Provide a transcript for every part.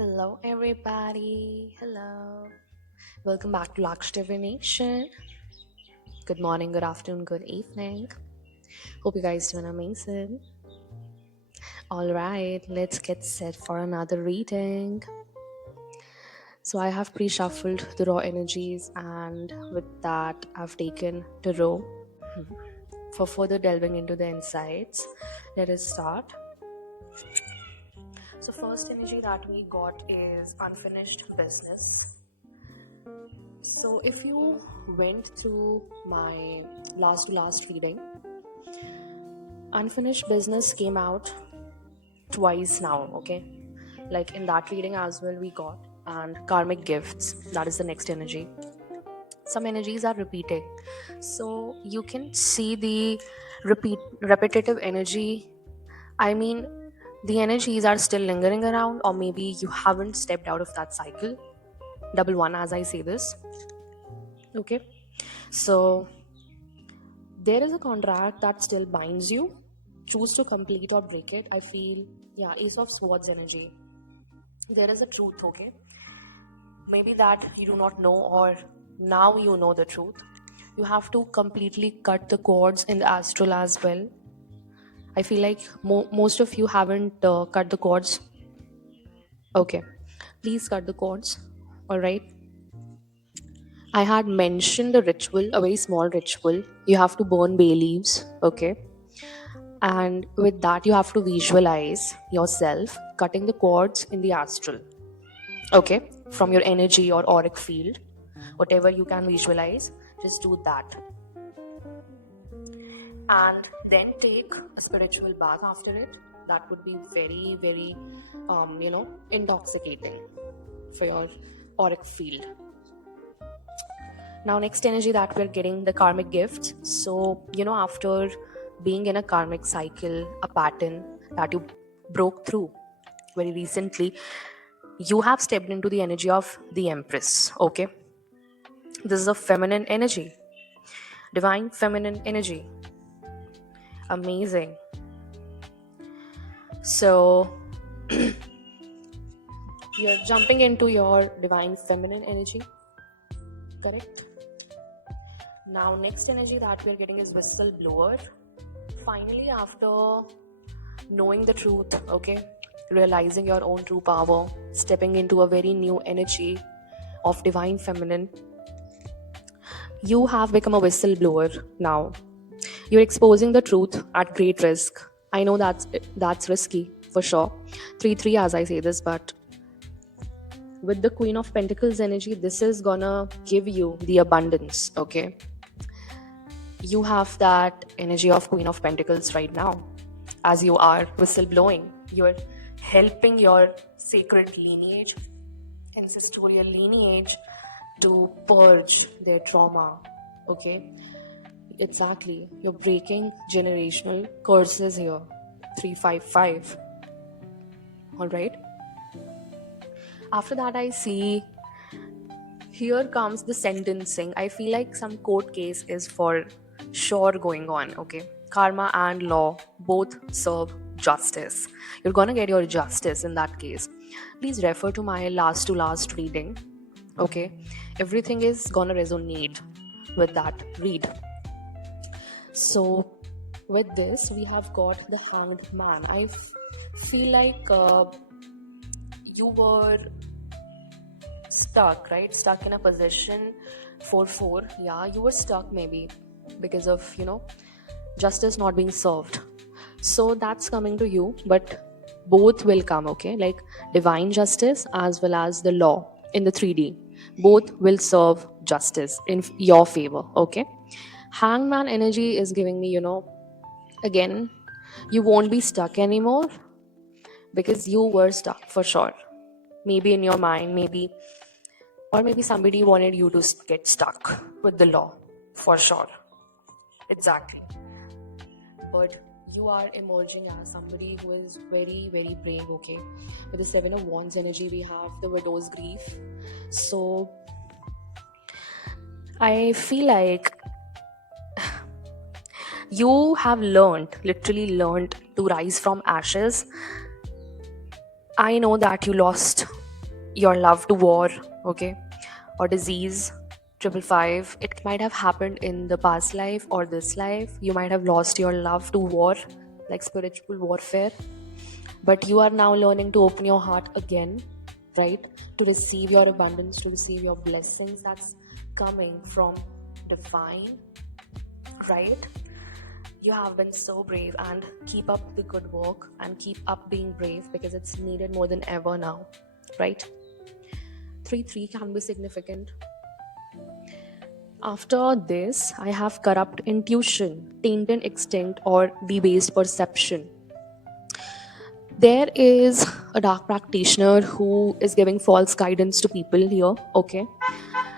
Hello, everybody. Hello. Welcome back to Laksh Divination. Good morning, good afternoon, good evening. Hope you guys doing amazing. All right, let's get set for another reading. So I have pre-shuffled the raw energies, and with that, I've taken tarot. For further delving into the insights, let us start. So first energy that we got is unfinished business. So if you went through my last to last reading, unfinished business came out twice now, okay? Like in that reading as well we got, and karmic gifts, that is the next energy. Some energies are repeating. So you can see the repetitive energy. I mean, the energies are still lingering around, or maybe you haven't stepped out of that cycle. Double one as I say this. Okay. So there is a contract that still binds you. Choose to complete or break it. I feel, yeah, Ace of Swords energy. There is a truth, okay? Maybe that you do not know, or now you know the truth. You have to completely cut the cords in the astral as well. I feel like most of you haven't cut the cords. Okay, please cut the cords. All right. I had mentioned the ritual, a very small ritual. You have to burn bay leaves, okay? And with that, you have to visualize yourself cutting the cords in the astral, okay? From your energy or auric field, whatever you can visualize, just do that. And then take a spiritual bath after it. That would be very, very, intoxicating for your auric field. Now, next energy that we're getting, the karmic gifts. So, after being in a karmic cycle, a pattern that you broke through very recently, you have stepped into the energy of the Empress. Okay, this is a feminine energy, divine feminine energy. Amazing. So, you're jumping into your divine feminine energy, correct? Now, next energy that we're getting is whistleblower. Finally, after knowing the truth, okay, realizing your own true power, stepping into a very new energy of divine feminine, you have become a whistleblower now. You're exposing the truth at great risk. I know that's risky for sure. 3-3 as I say this, but with the Queen of Pentacles energy, this is gonna give you the abundance, okay? You have that energy of Queen of Pentacles right now. As you are whistleblowing, you're helping your sacred lineage, ancestral lineage, to purge their trauma, okay? Exactly. You're breaking generational curses here. 355. All right. After that, I see here comes the sentencing. I feel like some court case is for sure going on. Okay. Karma and law both serve justice. You're gonna get your justice in that case. Please refer to my last to last reading. Okay. Everything is gonna resonate with that read. So, with this, we have got the Hanged Man. I feel like you were stuck, right? Stuck in a position 4-4. Yeah, you were stuck maybe because of, justice not being served. So, that's coming to you, but both will come, okay? Like divine justice as well as the law in the 3D. Both will serve justice in your favor, okay? Hangman energy is giving me, again, you won't be stuck anymore because you were stuck for sure. Maybe in your mind, or maybe somebody wanted you to get stuck with the law for sure. Exactly. But you are emerging as somebody who is very, very brave, okay? With the Seven of Wands energy, we have the widow's grief. So I feel like you have literally learned to rise from ashes. I know that you lost your love to war, okay, or disease. 555, it might have happened in the past life or this life. You might have lost your love to war, like spiritual warfare, but you are now learning to open your heart again, right, to receive your abundance, to receive your blessings that's coming from divine, right? You have been so brave, and keep up the good work and keep up being brave, because it's needed more than ever now, right? 3 can be significant. After this, I have corrupt intuition, tainted instinct, or debased perception. There is a dark practitioner who is giving false guidance to people here, okay?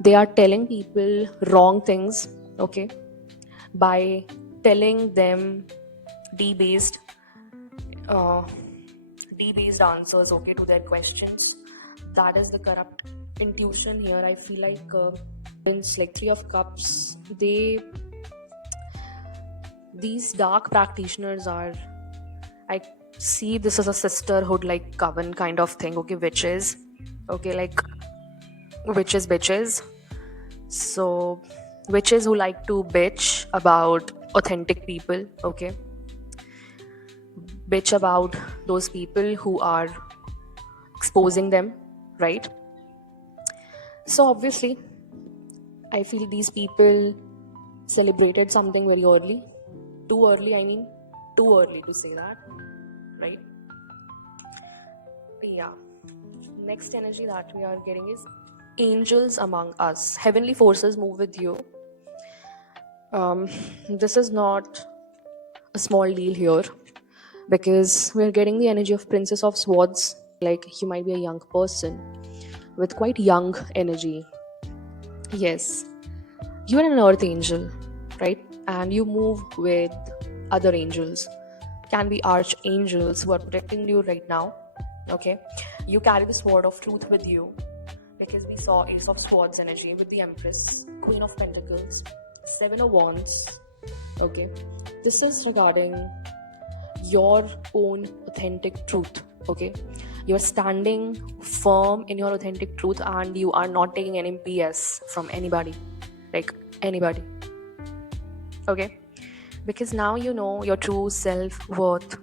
They are telling people wrong things, okay, by telling them debased answers, okay, to their questions. That is the corrupt intuition here. I feel like it's like 3 of cups. These dark practitioners are, I see this as a sisterhood, like coven kind of thing, okay, witches, okay, like witches bitches. So witches who like to bitch about authentic people, okay, bitch about those people who are exposing them, right? So obviously I feel these people celebrated something very early. Too early to say that, right? Yeah. Next energy that we are getting is angels among us. Heavenly forces move with you. This is not a small deal here, because we're getting the energy of Princess of Swords. Like, you might be a young person with quite young energy. Yes, you are an earth angel, right? And you move with other angels. Can be archangels who are protecting you right now, okay? You carry the sword of truth with you, because we saw Ace of Swords energy with the Empress, Queen of Pentacles, 7 of Wands, okay? This is regarding your own authentic truth, okay? You're standing firm in your authentic truth, and you are not taking any BS from anybody, like anybody, okay? Because now you know your true self-worth.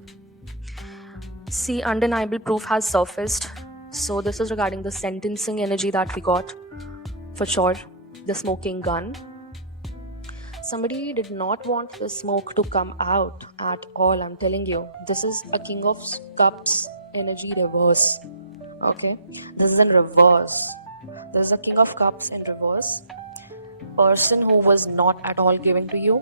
See, undeniable proof has surfaced. So this is regarding the sentencing energy that we got, for sure. The smoking gun. Somebody did not want the smoke to come out at all, I'm telling you. This is a King of Cups energy reverse, okay? This is in reverse. This is a King of Cups in reverse. Person who was not at all giving to you,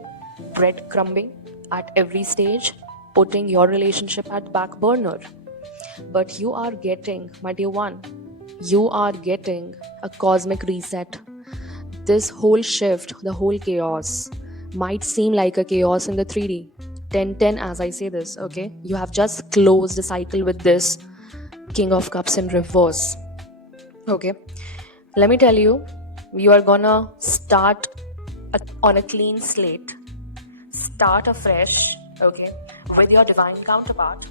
breadcrumbing at every stage, putting your relationship at back burner. But you are getting, my dear one, you are getting a cosmic reset. This whole shift, the whole chaos, might seem like a chaos in the 3D. 10-10 as I say this, okay? You have just closed the cycle with this King of Cups in reverse, okay? Let me tell you, you are gonna start on a clean slate, start afresh, okay, with your divine counterpart,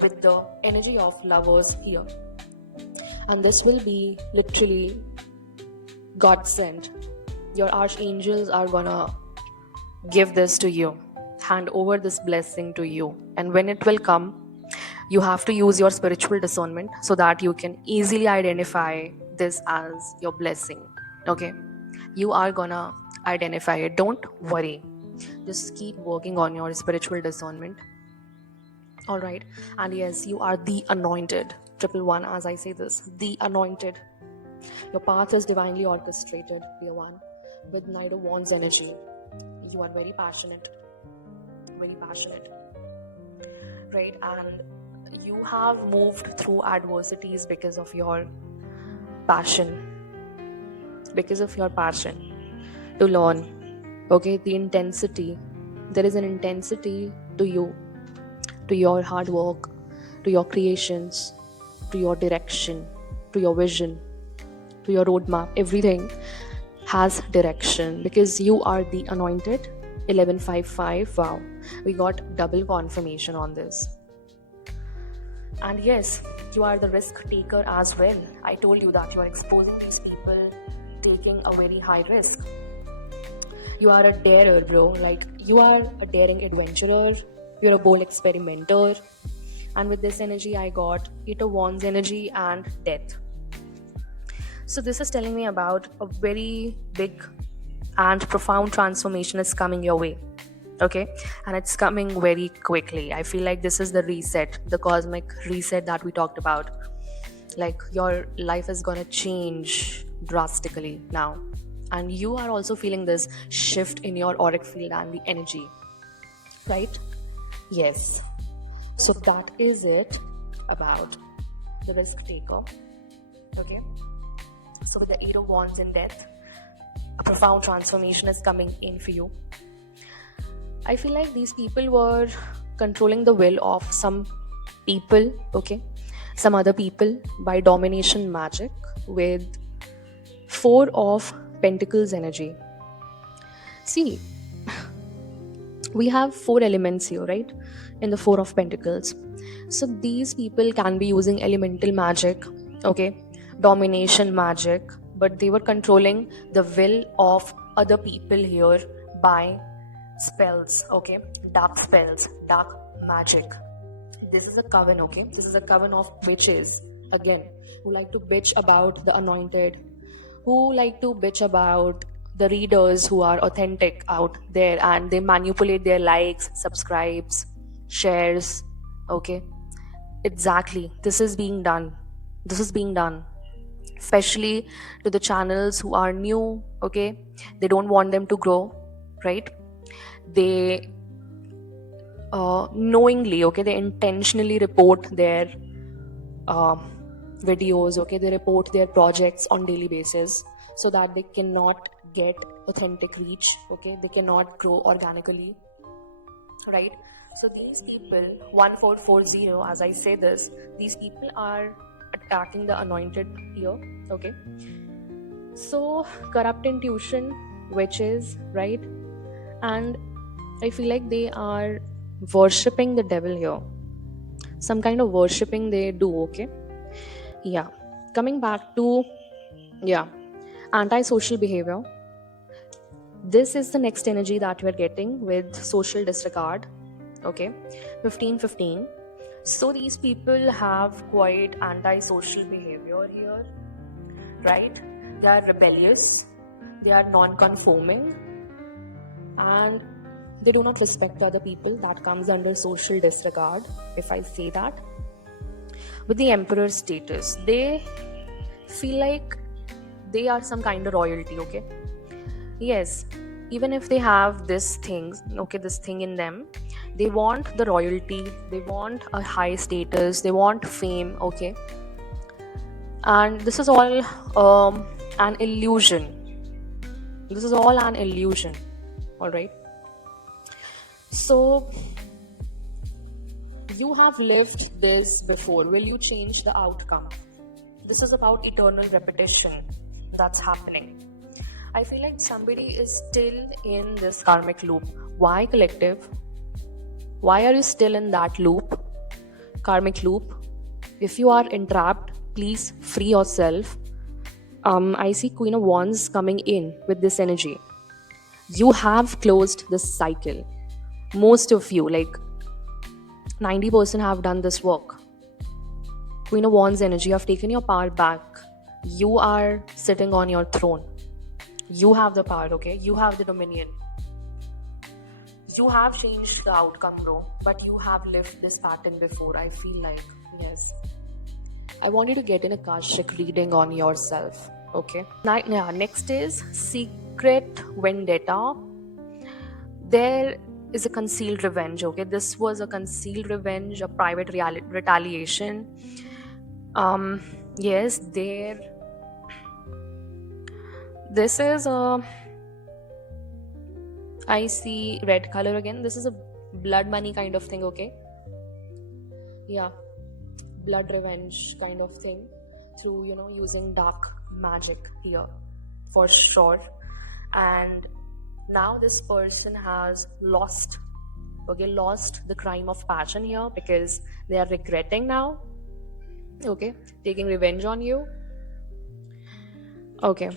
with the energy of lovers here. And this will be literally God sent. Your archangels are gonna give this to you, hand over this blessing to you. And when it will come, you have to use your spiritual discernment so that you can easily identify this as your blessing, okay? You are gonna identify it. Don't worry. Just keep working on your spiritual discernment. All right. And yes, you are the anointed. 111 as I say this. The anointed. Your path is divinely orchestrated, dear one, with Knight of Wands energy. You are very passionate. Very passionate. Right? And you have moved through adversities because of your passion. Because of your passion to learn. Okay? The intensity. There is an intensity to you, to your hard work, to your creations, to your direction, to your vision, to your roadmap. Everything has direction because you are the anointed. 1155. Wow, we got double confirmation on this. And yes, you are the risk taker as well. I told you that you are exposing these people taking a very high risk. You are a darer, bro. Like, you are a daring adventurer. You're a bold experimenter. And with this energy, I got Eight of Wands energy and death. So this is telling me about a very big and profound transformation is coming your way. Okay, and it's coming very quickly. I feel like this is the reset, the cosmic reset that we talked about. Like, your life is gonna change drastically now, and you are also feeling this shift in your auric field and the energy, right? Yes. So that is it about the risk taker. Okay, so with the Eight of Wands in death, a profound transformation is coming in for you. I feel like these people were controlling the will of some people, okay, some other people, by domination magic with Four of Pentacles energy. See, we have four elements here, right, in the Four of Pentacles. So these people can be using elemental magic, okay, domination magic, but they were controlling the will of other people here by spells, okay, dark spells, dark magic. This is a coven, okay, this is a coven of witches, again, who like to bitch about the anointed, who like to bitch about the readers who are authentic out there, and they manipulate their likes, subscribes, shares, okay. Exactly, this is being done, especially to the channels who are new, okay. They don't want them to grow, right? They knowingly, okay, they intentionally report their videos, okay, they report their projects on daily basis so that they cannot get authentic reach, okay, they cannot grow organically, right? So these people, 1440, as I say this, these people are attacking the anointed here, okay. So corrupt intuition, witches, right? And I feel like they are worshipping the devil here. Some kind of worshipping they do, okay? Yeah. Coming back to, yeah, antisocial behavior. This is the next energy that we're getting with social disregard, okay? 1515. So these people have quite antisocial behavior here, right? They are rebellious, they are non-conforming, and they do not respect other people. That comes under social disregard, if I say that. With the emperor status, they feel like they are some kind of royalty, okay. Yes, even if they have this thing, okay, this thing in them, they want the royalty, they want a high status, they want fame, okay. And this is all an illusion. This is all an illusion, all right. So you have lived this before. Will you change the outcome? This is about eternal repetition that's happening. I feel like somebody is still in this karmic loop. Why, collective? Why are you still in that loop? Karmic loop. If you are entrapped, please free yourself. I see Queen of Wands coming in with this energy. You have closed this cycle. Most of you, like 90%, have done this work. Queen of Wands energy, you have taken your power back. You are sitting on your throne. You have the power, okay? You have the dominion. You have changed the outcome, bro. But you have lived this pattern before, I feel like. Yes. I want you to get in a Akashic reading on yourself, okay? Now, next is secret vendetta. There is a concealed revenge, okay? This was a concealed revenge, a private retaliation. Yes, there. This is a. I see red color again. This is a blood money kind of thing, okay? Yeah, blood revenge kind of thing through, using dark magic here for sure. And now this person has lost the crime of passion here because they are regretting now. Okay, taking revenge on you. Okay,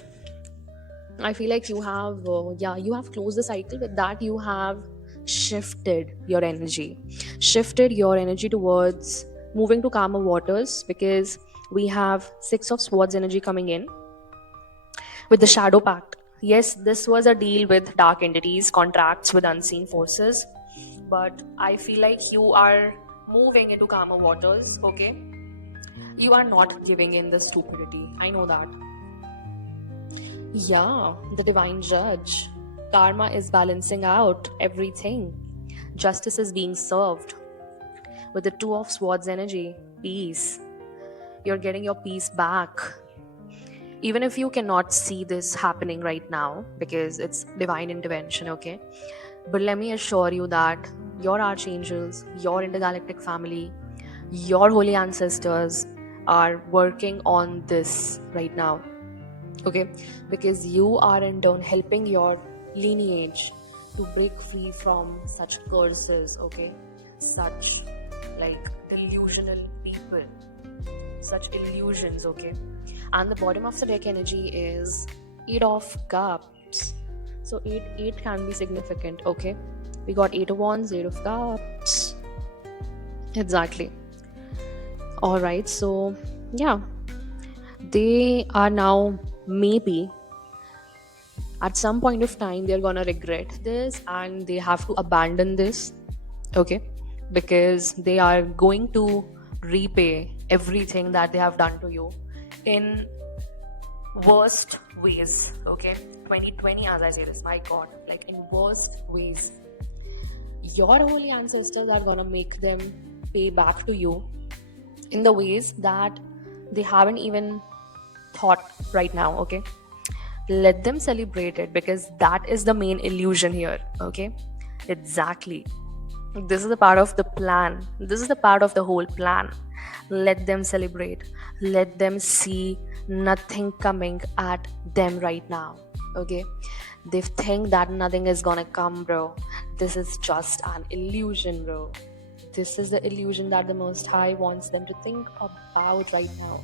I feel like you have, you have closed the cycle. With that, you have shifted your energy towards moving to calmer waters, because we have Six of Swords energy coming in with the Shadow Pact. Yes, this was a deal with dark entities, contracts with unseen forces, but I feel like you are moving into calmer waters, okay? You are not giving in the stupidity. I know that. Yeah, the divine judge. Karma is balancing out everything. Justice is being served. With the Two of Swords energy, peace. You're getting your peace back. Even if you cannot see this happening right now because it's divine intervention, okay? But let me assure you that your archangels, your intergalactic family, your holy ancestors are working on this right now, okay? Because you are in turn helping your lineage to break free from such curses, okay? Such like delusional people, such illusions, okay? And the bottom of the deck energy is Eight of Cups. So eight can be significant, okay? We got Eight of Wands, Eight of Cups. Exactly. All right, so yeah, they are now, maybe at some point of time they're gonna regret this and they have to abandon this, okay? Because they are going to repay everything that they have done to you in worst ways, okay? 2020, as I say this, my god, like in worst ways. Your holy ancestors are gonna make them pay back to you in the ways that they haven't even thought right now, okay? Let them celebrate it, because that is the main illusion here, okay? Exactly. This is the part of the plan. This is the part of the whole plan. Let them celebrate. Let them see nothing coming at them right now, okay? They think that nothing is gonna come, bro. This is just an illusion, bro. This is the illusion that the Most High wants them to think about right now,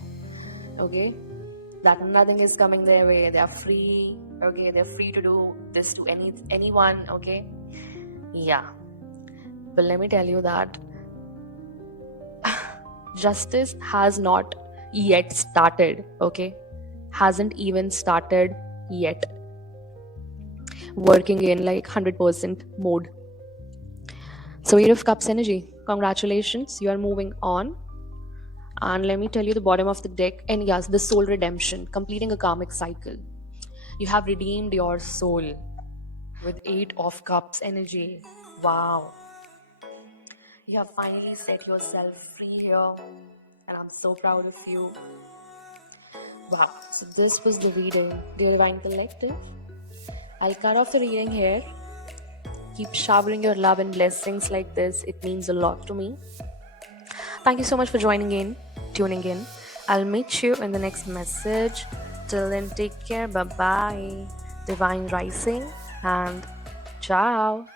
okay? That nothing is coming their way. They are free, okay? They're free to do this to anyone, okay? Yeah. But let me tell you that justice has not yet started, okay? Hasn't even started yet. Working in like 100% mode. So Eight of Cups energy. Congratulations, you are moving on. And let me tell you the bottom of the deck. And yes, the soul redemption, completing a karmic cycle. You have redeemed your soul with Eight of Cups energy. Wow. You have finally set yourself free here. And I'm so proud of you. Wow. So this was the reading, dear Divine Collective. I'll cut off the reading here. Keep showering your love and blessings like this. It means a lot to me. Thank you so much for tuning in. I'll meet you in the next message. Till then, take care. Bye-bye. Divine Rising and ciao.